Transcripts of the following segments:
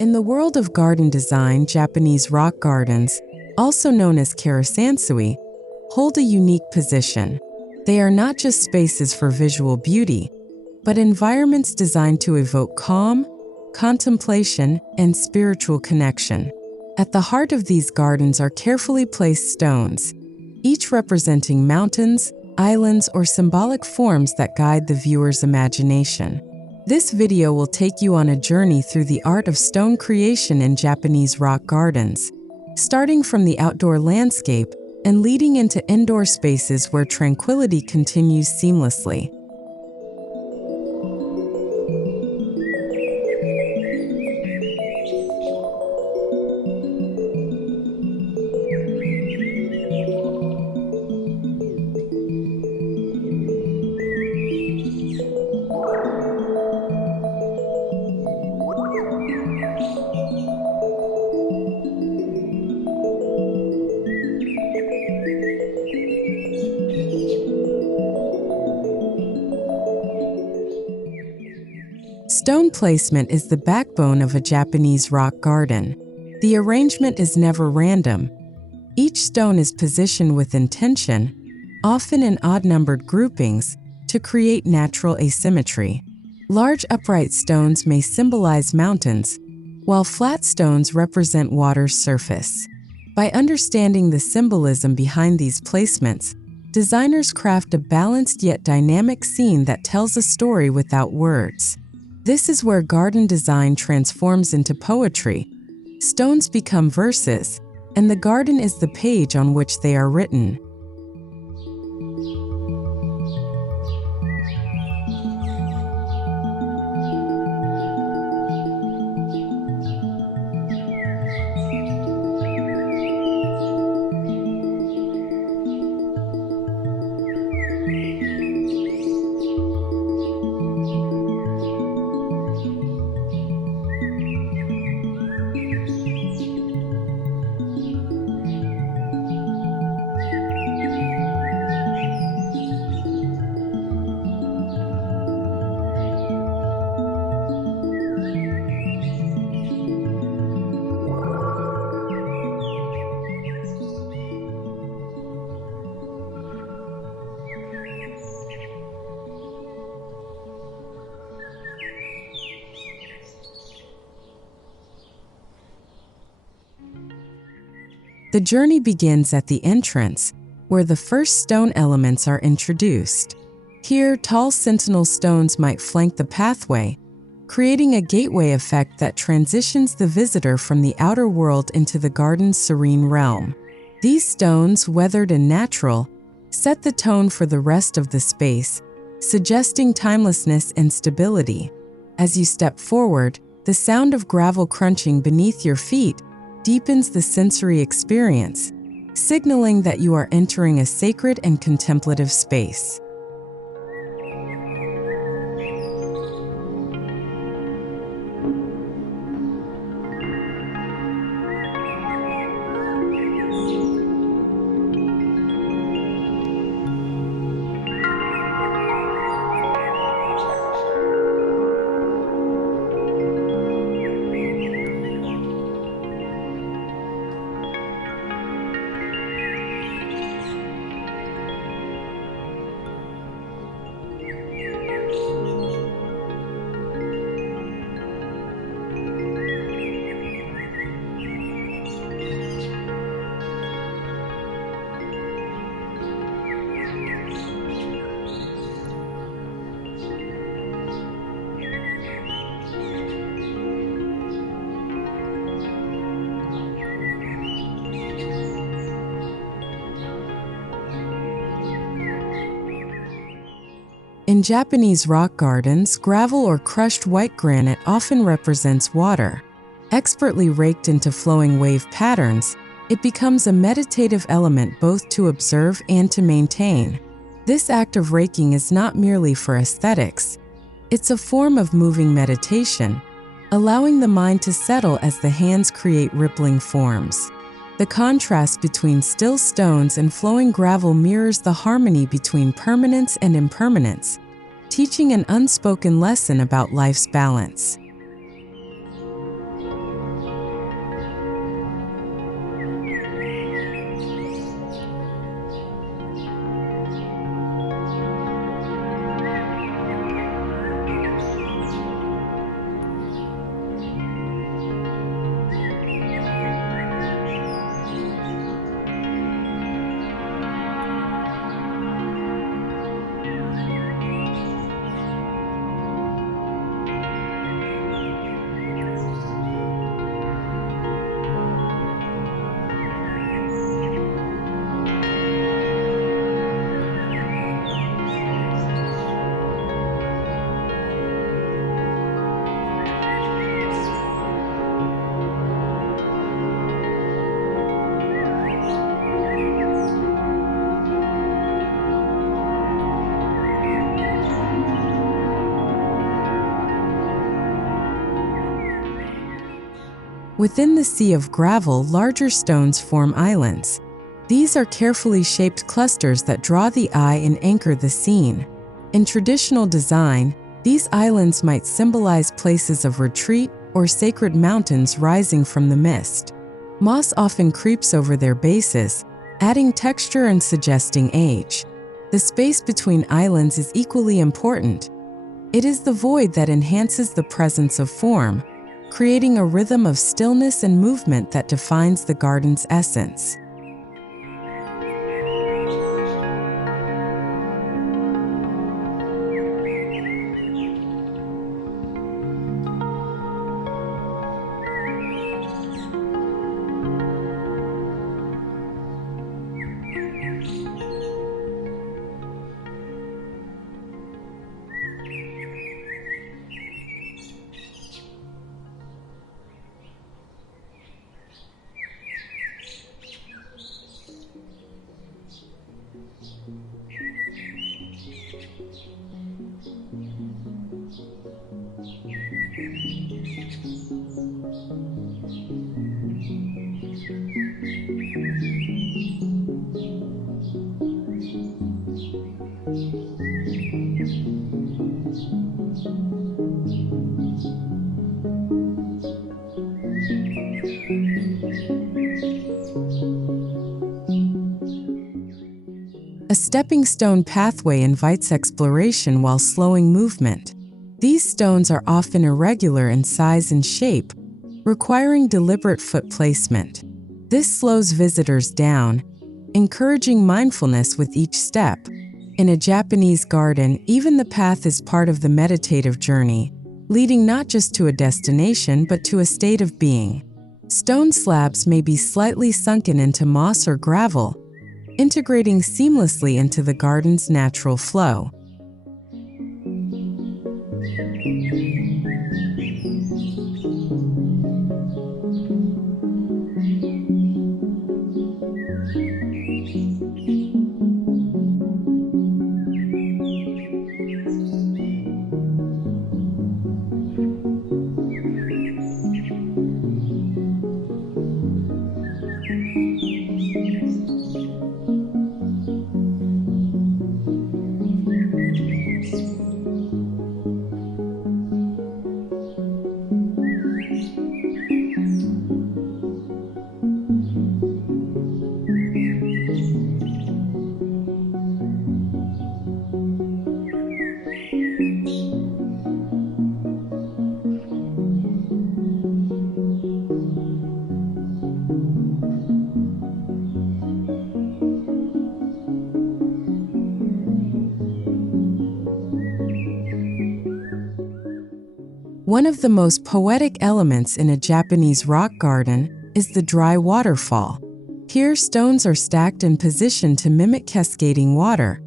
In the world of garden design, Japanese rock gardens, also known as Karesansui, hold a unique position. They are not just spaces for visual beauty, but environments designed to evoke calm, contemplation, and spiritual connection. At the heart of these gardens are carefully placed stones, each representing mountains, islands, or symbolic forms that guide the viewer's imagination. This video will take you on a journey through the art of stone creation in Japanese rock gardens, starting from the outdoor landscape and leading into indoor spaces where tranquility continues seamlessly. Stone placement is the backbone of a Japanese rock garden. The arrangement is never random. Each stone is positioned with intention, often in odd-numbered groupings, to create natural asymmetry. Large upright stones may symbolize mountains, while flat stones represent water's surface. By understanding the symbolism behind these placements, designers craft a balanced yet dynamic scene that tells a story without words. This is where garden design transforms into poetry. Stones become verses, and the garden is the page on which they are written. The journey begins at the entrance, where the first stone elements are introduced. Here, tall sentinel stones might flank the pathway, creating a gateway effect that transitions the visitor from the outer world into the garden's serene realm. These stones, weathered and natural, set the tone for the rest of the space, suggesting timelessness and stability. As you step forward, the sound of gravel crunching beneath your feet deepens the sensory experience, signaling that you are entering a sacred and contemplative space. In Japanese rock gardens, gravel or crushed white granite often represents water. Expertly raked into flowing wave patterns, it becomes a meditative element both to observe and to maintain. This act of raking is not merely for aesthetics. It's a form of moving meditation, allowing the mind to settle as the hands create rippling forms. The contrast between still stones and flowing gravel mirrors the harmony between permanence and impermanence, teaching an unspoken lesson about life's balance. Within the sea of gravel, larger stones form islands. These are carefully shaped clusters that draw the eye and anchor the scene. In traditional design, these islands might symbolize places of retreat or sacred mountains rising from the mist. Moss often creeps over their bases, adding texture and suggesting age. The space between islands is equally important. It is the void that enhances the presence of form, creating a rhythm of stillness and movement that defines the garden's essence. A stepping stone pathway invites exploration while slowing movement. These stones are often irregular in size and shape, requiring deliberate foot placement. This slows visitors down, encouraging mindfulness with each step. In a Japanese garden, even the path is part of the meditative journey, leading not just to a destination but to a state of being. Stone slabs may be slightly sunken into moss or gravel, integrating seamlessly into the garden's natural flow. One of the most poetic elements in a Japanese rock garden is the dry waterfall. Here, stones are stacked and positioned to mimic cascading water,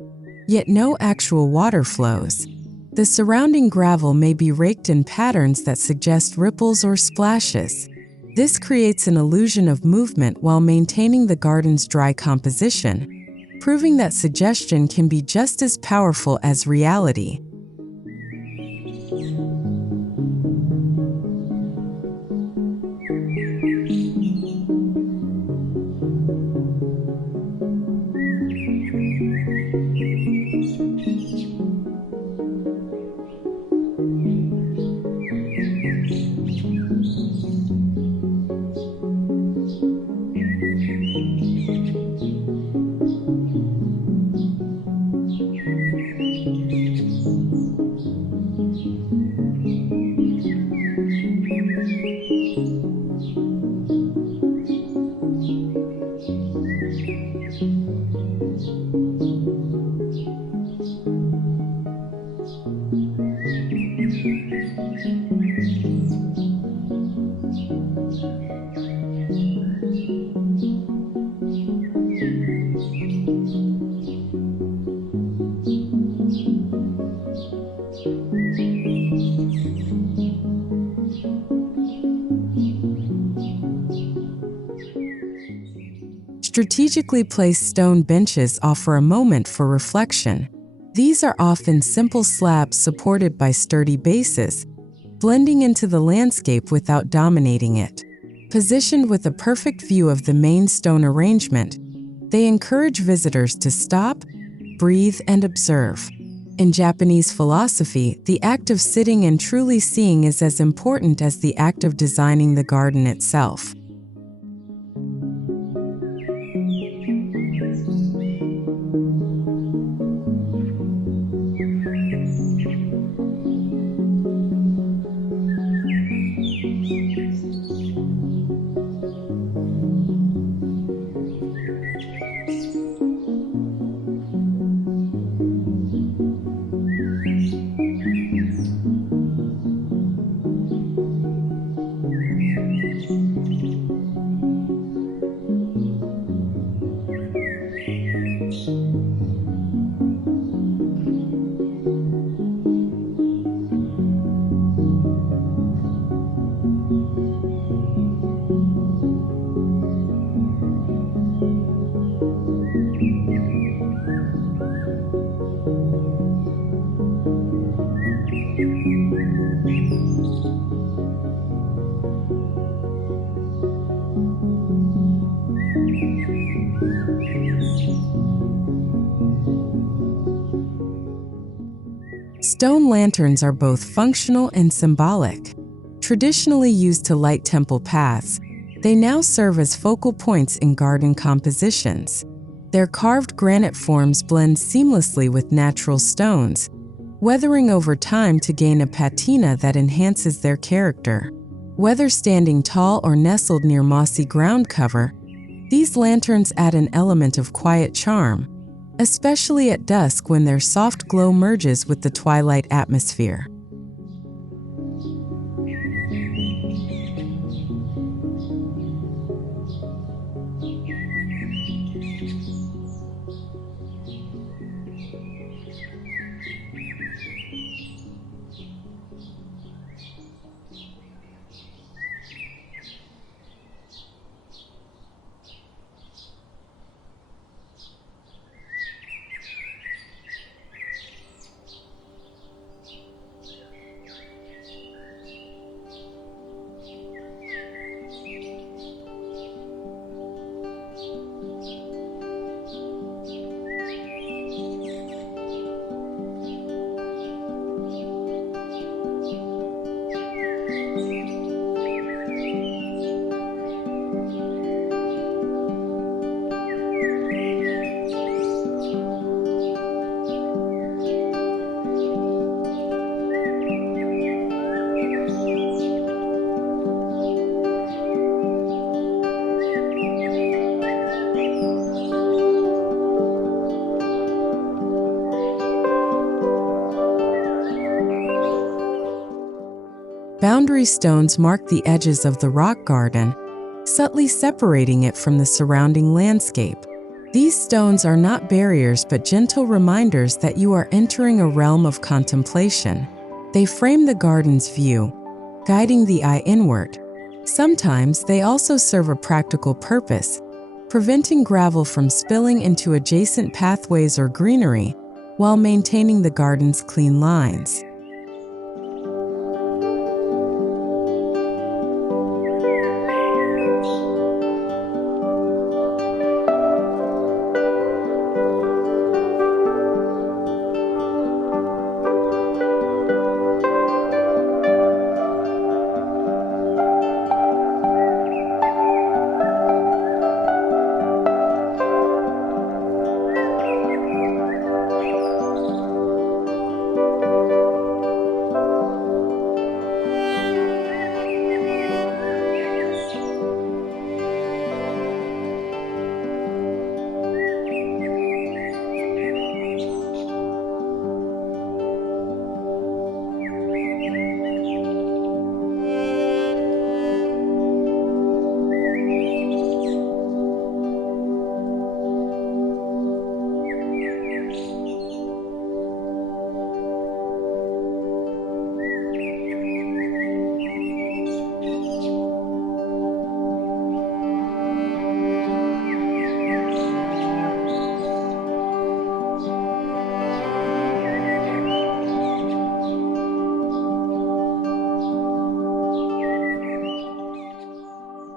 yet no actual water flows. The surrounding gravel may be raked in patterns that suggest ripples or splashes. This creates an illusion of movement while maintaining the garden's dry composition, proving that suggestion can be just as powerful as reality. Strategically placed stone benches offer a moment for reflection. These are often simple slabs supported by sturdy bases, blending into the landscape without dominating it. Positioned with a perfect view of the main stone arrangement, they encourage visitors to stop, breathe, and observe. In Japanese philosophy, the act of sitting and truly seeing is as important as the act of designing the garden itself. Stone lanterns are both functional and symbolic. Traditionally used to light temple paths, they now serve as focal points in garden compositions. Their carved granite forms blend seamlessly with natural stones, weathering over time to gain a patina that enhances their character. Whether standing tall or nestled near mossy ground cover, these lanterns add an element of quiet charm, especially at dusk when their soft glow merges with the twilight atmosphere. Boundary stones mark the edges of the rock garden, subtly separating it from the surrounding landscape. These stones are not barriers but gentle reminders that you are entering a realm of contemplation. They frame the garden's view, guiding the eye inward. Sometimes they also serve a practical purpose, preventing gravel from spilling into adjacent pathways or greenery while maintaining the garden's clean lines.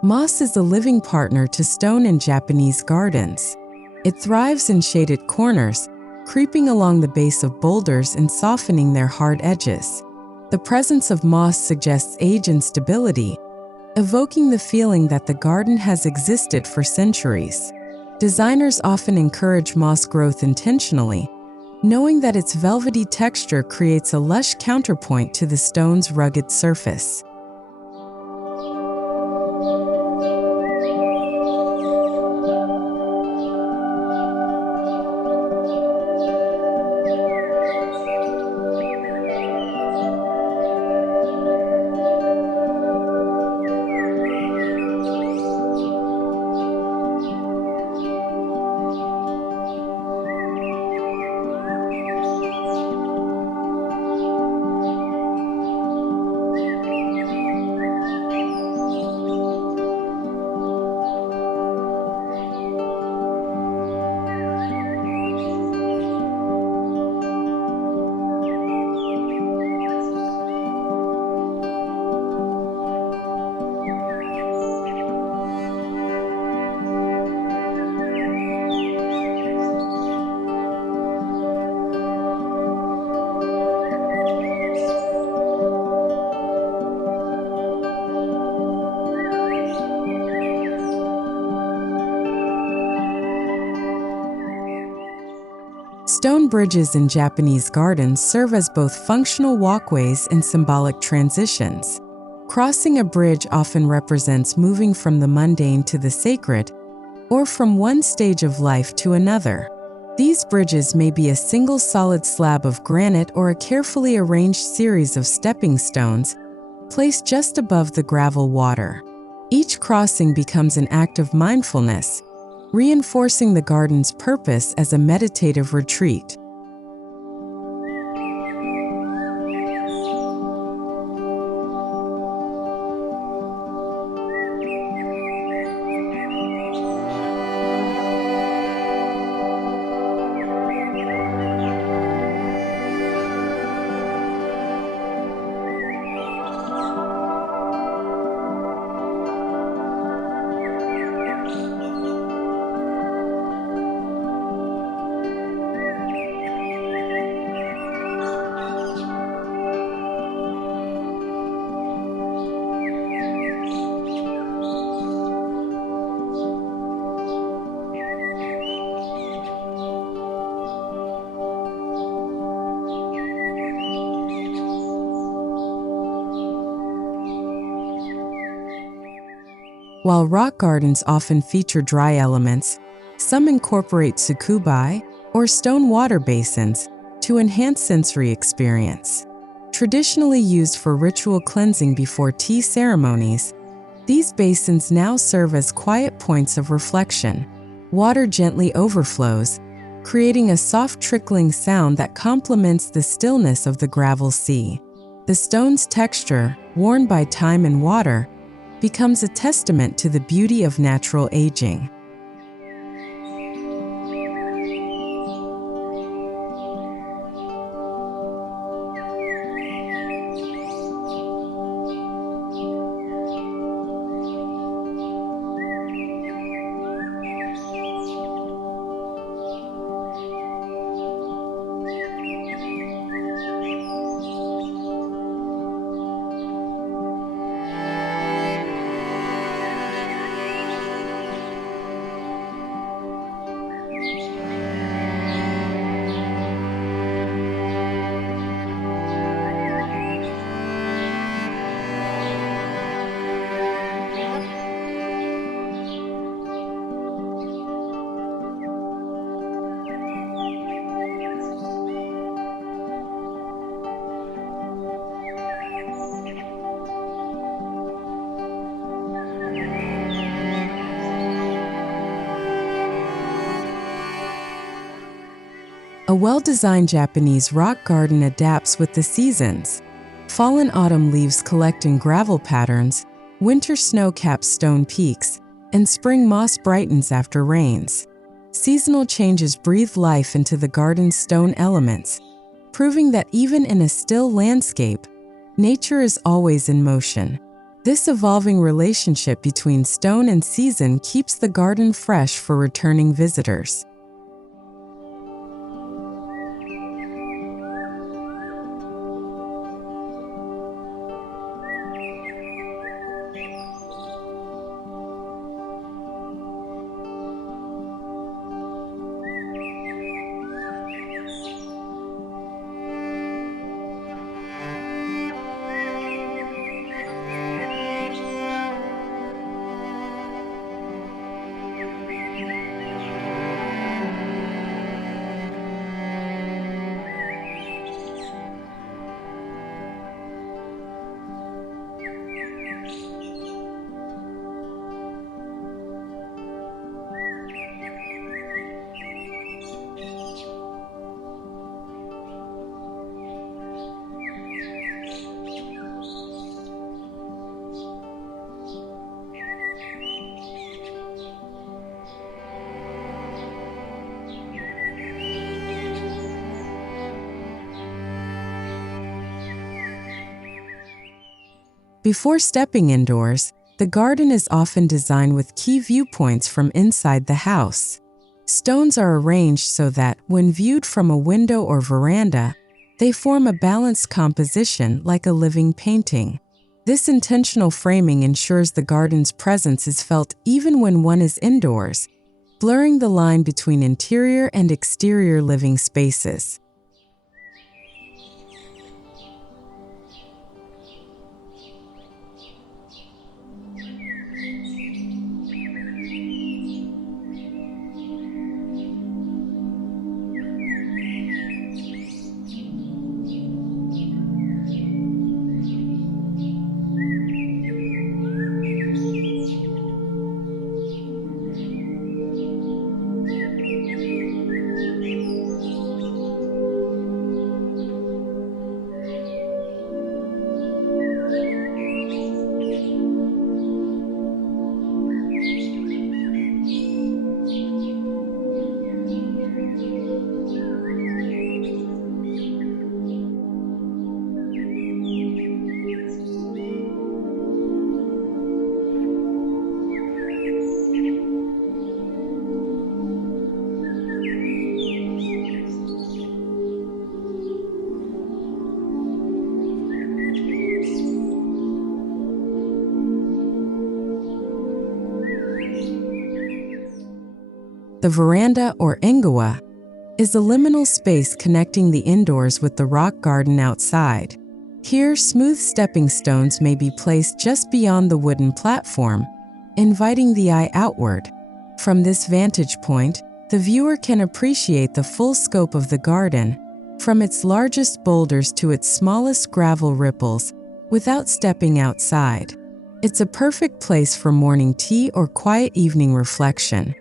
Moss is a living partner to stone in Japanese gardens. It thrives in shaded corners, creeping along the base of boulders and softening their hard edges. The presence of moss suggests age and stability, evoking the feeling that the garden has existed for centuries. Designers often encourage moss growth intentionally, knowing that its velvety texture creates a lush counterpoint to the stone's rugged surface. Stone bridges in Japanese gardens serve as both functional walkways and symbolic transitions. Crossing a bridge often represents moving from the mundane to the sacred, or from one stage of life to another. These bridges may be a single solid slab of granite or a carefully arranged series of stepping stones placed just above the gravel water. Each crossing becomes an act of mindfulness, reinforcing the garden's purpose as a meditative retreat. While rock gardens often feature dry elements, some incorporate tsukubai, or stone water basins, to enhance sensory experience. Traditionally used for ritual cleansing before tea ceremonies, these basins now serve as quiet points of reflection. Water gently overflows, creating a soft trickling sound that complements the stillness of the gravel sea. The stone's texture, worn by time and water, becomes a testament to the beauty of natural aging. A well-designed Japanese rock garden adapts with the seasons. Fallen autumn leaves collect in gravel patterns, winter snow caps stone peaks, and spring moss brightens after rains. Seasonal changes breathe life into the garden's stone elements, proving that even in a still landscape, nature is always in motion. This evolving relationship between stone and season keeps the garden fresh for returning visitors. Before stepping indoors, the garden is often designed with key viewpoints from inside the house. Stones are arranged so that, when viewed from a window or veranda, they form a balanced composition like a living painting. This intentional framing ensures the garden's presence is felt even when one is indoors, blurring the line between interior and exterior living spaces. The veranda, or engawa, is a liminal space connecting the indoors with the rock garden outside. Here, smooth stepping stones may be placed just beyond the wooden platform, inviting the eye outward. From this vantage point, the viewer can appreciate the full scope of the garden, from its largest boulders to its smallest gravel ripples, without stepping outside. It's a perfect place for morning tea or quiet evening reflection.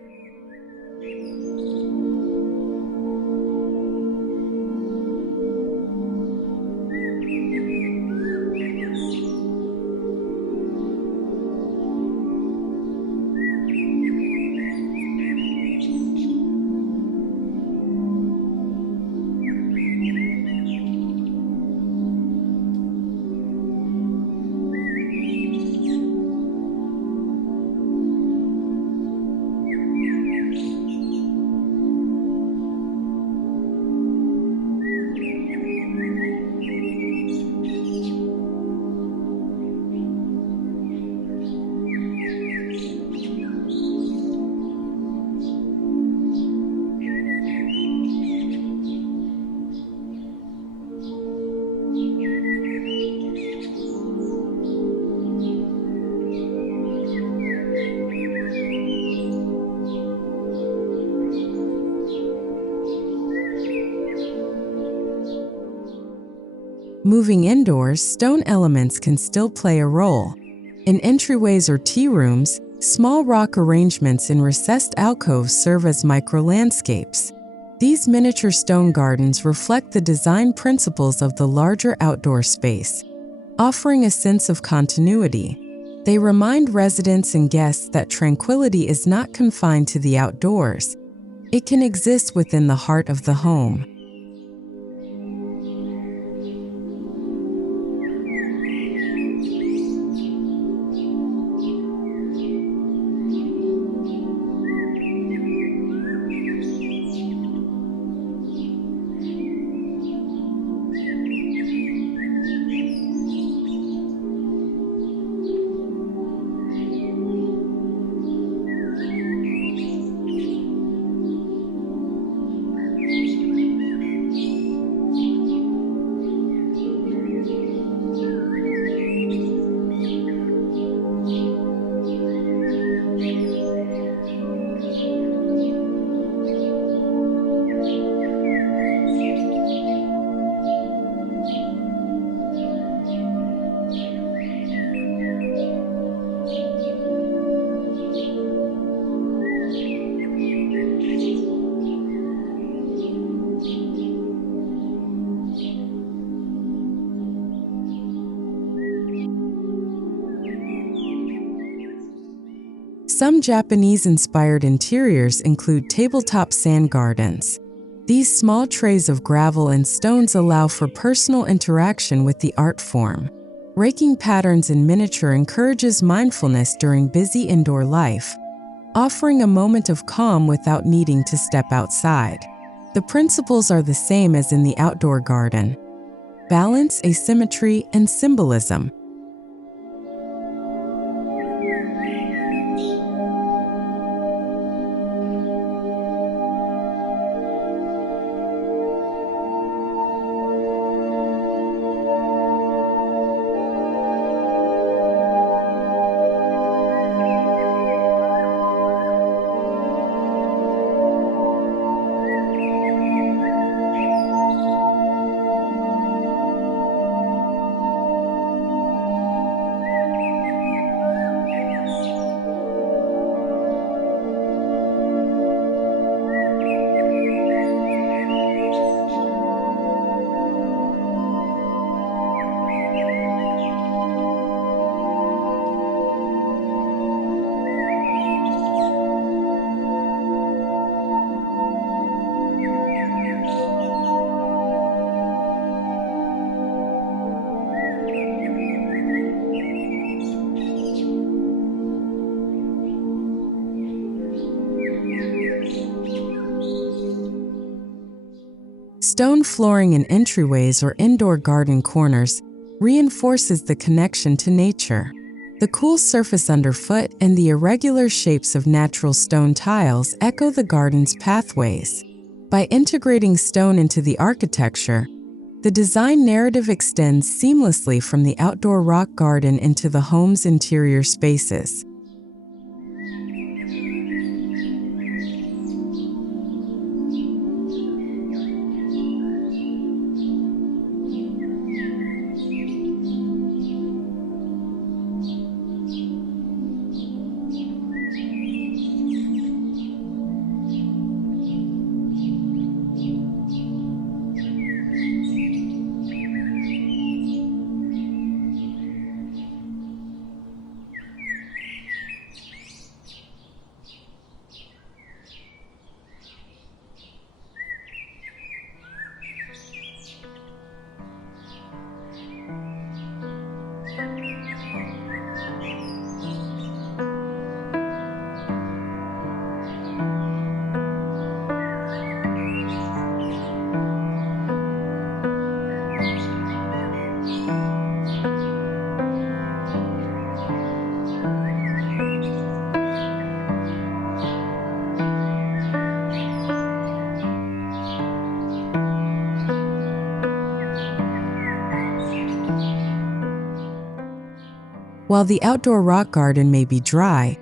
Moving indoors, stone elements can still play a role. In entryways or tea rooms, small rock arrangements in recessed alcoves serve as micro-landscapes. These miniature stone gardens reflect the design principles of the larger outdoor space, offering a sense of continuity. They remind residents and guests that tranquility is not confined to the outdoors. It can exist within the heart of the home. Some Japanese-inspired interiors include tabletop sand gardens. These small trays of gravel and stones allow for personal interaction with the art form. Raking patterns in miniature encourages mindfulness during busy indoor life, offering a moment of calm without needing to step outside. The principles are the same as in the outdoor garden: balance, asymmetry, and symbolism. Stone flooring in entryways or indoor garden corners reinforces the connection to nature. The cool surface underfoot and the irregular shapes of natural stone tiles echo the garden's pathways. By integrating stone into the architecture, the design narrative extends seamlessly from the outdoor rock garden into the home's interior spaces. While the outdoor rock garden may be dry,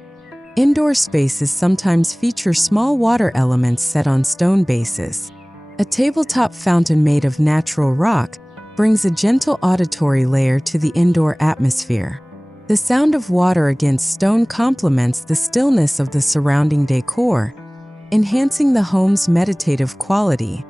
indoor spaces sometimes feature small water elements set on stone bases. A tabletop fountain made of natural rock brings a gentle auditory layer to the indoor atmosphere. The sound of water against stone complements the stillness of the surrounding decor, enhancing the home's meditative quality.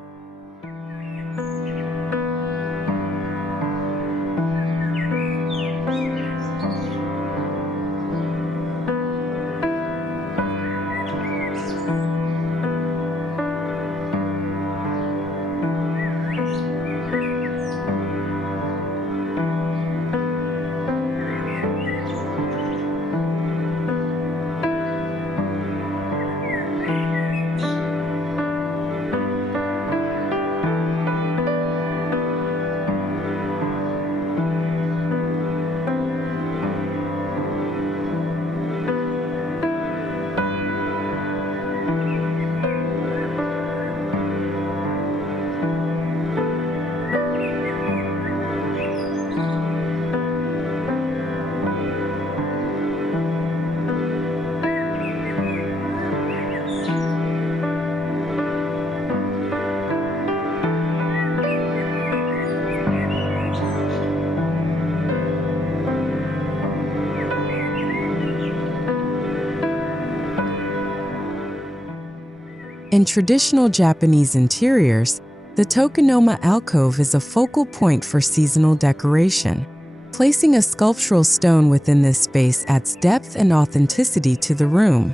In traditional Japanese interiors, the Tokonoma alcove is a focal point for seasonal decoration. Placing a sculptural stone within this space adds depth and authenticity to the room.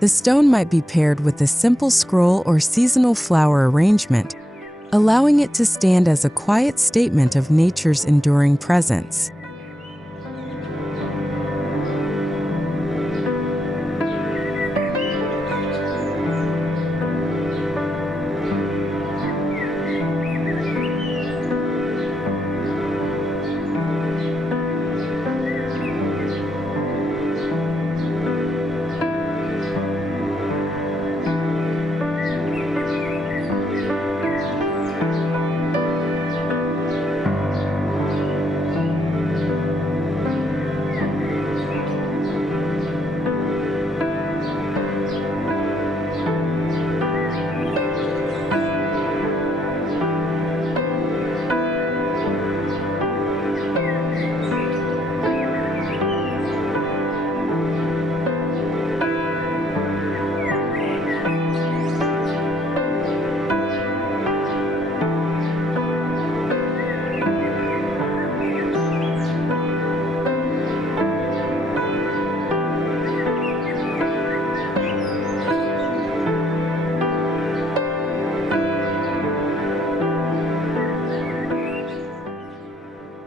The stone might be paired with a simple scroll or seasonal flower arrangement, allowing it to stand as a quiet statement of nature's enduring presence.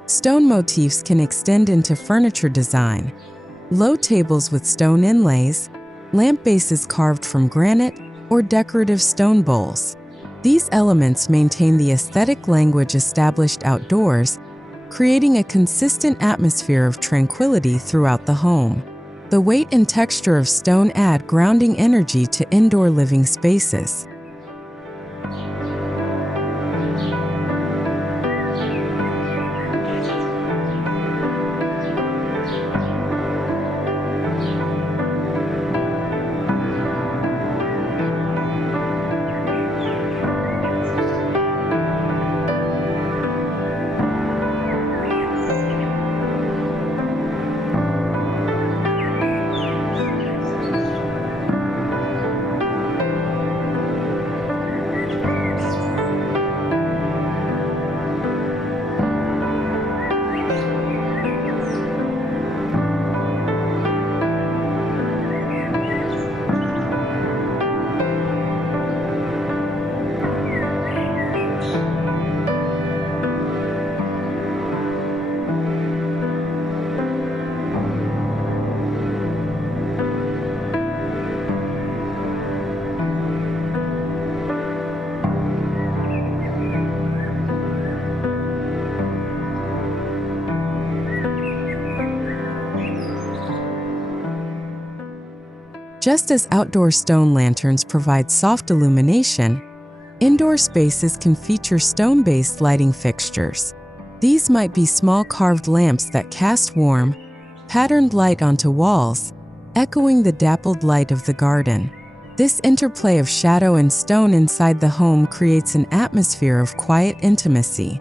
Stone motifs can extend into furniture design. Low tables with stone inlays, lamp bases carved from granite, or decorative stone bowls. These elements maintain the aesthetic language established outdoors, creating a consistent atmosphere of tranquility throughout the home. The weight and texture of stone add grounding energy to indoor living spaces. Just as outdoor stone lanterns provide soft illumination, indoor spaces can feature stone-based lighting fixtures. These might be small carved lamps that cast warm, patterned light onto walls, echoing the dappled light of the garden. This interplay of shadow and stone inside the home creates an atmosphere of quiet intimacy.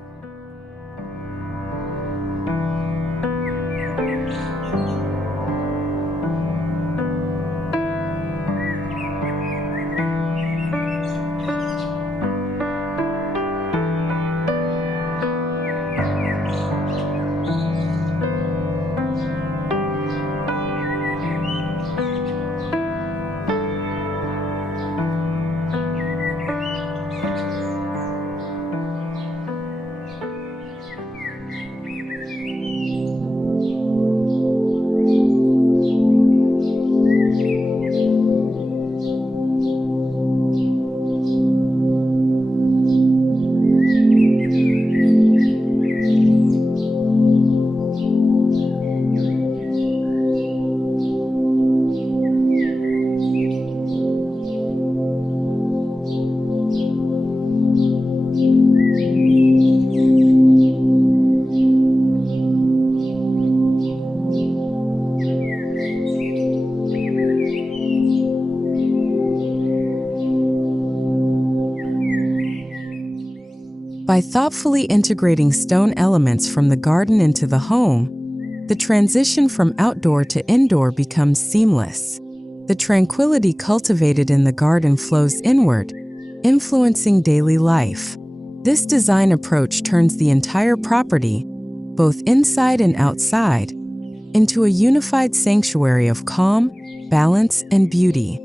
By thoughtfully integrating stone elements from the garden into the home, the transition from outdoor to indoor becomes seamless. The tranquility cultivated in the garden flows inward, influencing daily life. This design approach turns the entire property, both inside and outside, into a unified sanctuary of calm, balance, and beauty.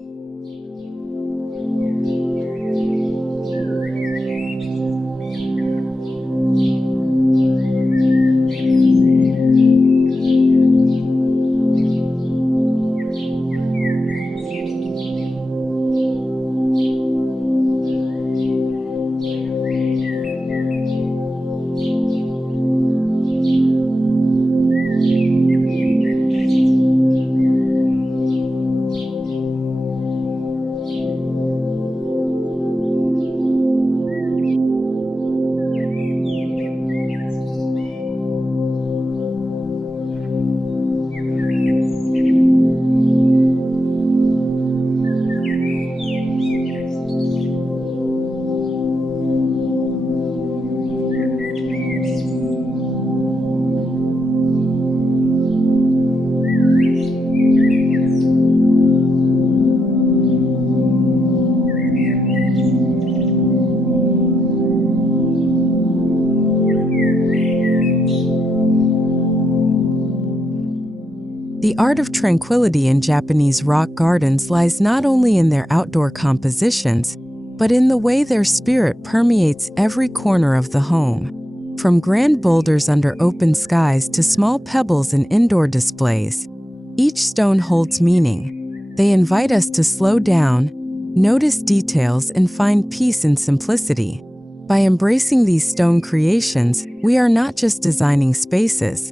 The art of tranquility in Japanese rock gardens lies not only in their outdoor compositions, but in the way their spirit permeates every corner of the home. From grand boulders under open skies to small pebbles in indoor displays, each stone holds meaning. They invite us to slow down, notice details, and find peace in simplicity. By embracing these stone creations, we are not just designing spaces.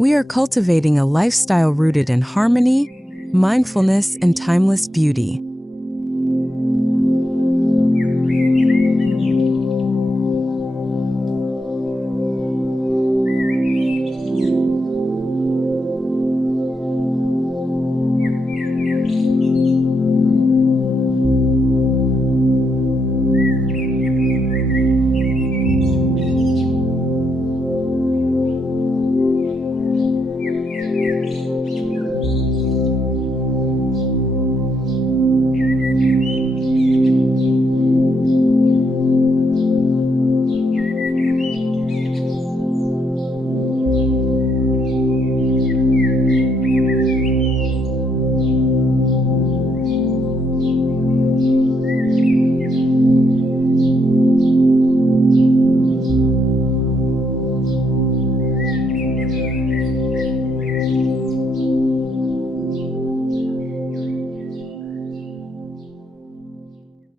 We are cultivating a lifestyle rooted in harmony, mindfulness, and timeless beauty.